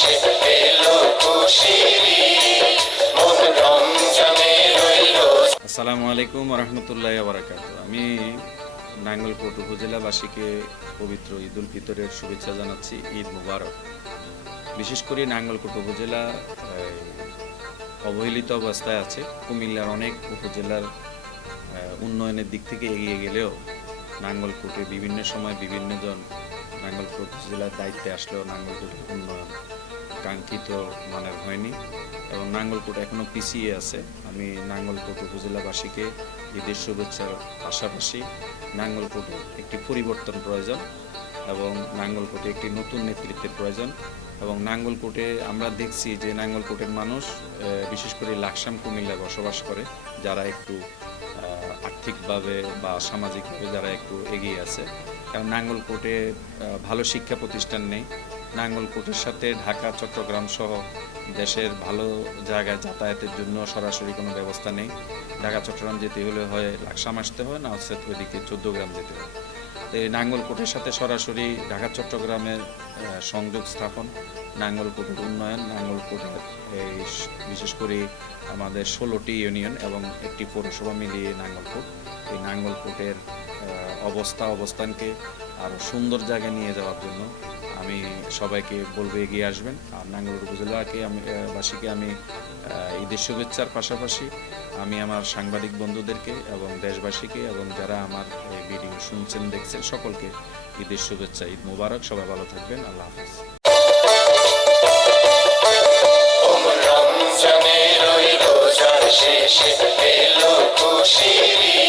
শেষে এলো খুশির ঈদ, মন রমজানে রইল। আসসালামু আলাইকুম রহমতুল্লাহ বারাকাত। আমি নাঙ্গলকোট উপজেলাবাসীকে পবিত্র ঈদ উল ফিতরের শুভেচ্ছা জানাচ্ছি। ঈদ মুবারক। বিশেষ করে নাঙ্গলকোট উপজেলা অবহেলিত অবস্থায় আছে। কুমিল্লার অনেক উপজেলার উন্নয়নের দিক থেকে এগিয়ে গেলেও নাঙ্গলকোটে বিভিন্ন সময় বিভিন্নজন নাঙ্গলকোট জেলার দায়িত্বে আসলেও নাঙ্গলকোটের উন্নয়ন কাঙ্ক্ষিত মানের হয়নি এবং নাঙ্গলকোট এখনও পিছিয়ে আছে। আমি নাঙ্গলকোট উপজেলাবাসীকে ঈদের শুভেচ্ছার পাশাপাশি নাঙ্গলকোটে একটি পরিবর্তন প্রয়োজন এবং নাঙ্গলকোটে একটি নতুন নেতৃত্বের প্রয়োজন। এবং নাঙ্গলকোটে আমরা দেখছি যে নাঙ্গলকোটের মানুষ বিশেষ করে লাকসাম কুমিল্লায় বসবাস করে, যারা একটু আর্থিকভাবে বা সামাজিকভাবে যারা একটু এগিয়ে আছে। কারণ নাঙ্গলকোটে ভালো শিক্ষা প্রতিষ্ঠান নেই। নাঙ্গলকোটের সাথে ঢাকা চট্টগ্রাম সহ দেশের ভালো জায়গায় যাতায়াতের জন্য সরাসরি কোনো ব্যবস্থা নেই। ঢাকা চট্টগ্রাম যেতে হলে হয় লাকসাম আসতে হয়, না হচ্ছে ওইদিকে 14 গ্রাম যেতে হয়। তো এই নাঙ্গলকোটের সাথে সরাসরি ঢাকা চট্টগ্রামের সংযোগ স্থাপন, নাঙ্গলকোটের উন্নয়ন, নাঙ্গলকোটের এই বিশেষ করে আমাদের 16টি ইউনিয়ন এবং একটি পৌরসভা মিলিয়ে নাঙ্গলকোট, এই নাঙ্গলকোটের অবস্থানকে আরও সুন্দর জায়গায় নিয়ে যাওয়ার জন্য আমি সবাইকে বলবো এগিয়ে আসবেন। আর নাঙ্গলকোট উপজেলাকে বাসীকে আমি ঈদের শুভেচ্ছার পাশাপাশি আমি আমার সাংবাদিক বন্ধুদেরকে এবং দেশবাসীকে এবং যারা আমার এই ভিডিও শুনছেন দেখছেন সকলকে ঈদের শুভেচ্ছা, ঈদ মুবারক। সবাই ভালো থাকবেন। আল্লাহ হাফিজ। রমজানে রইল যার শেষে এলো খুশির ঈদ।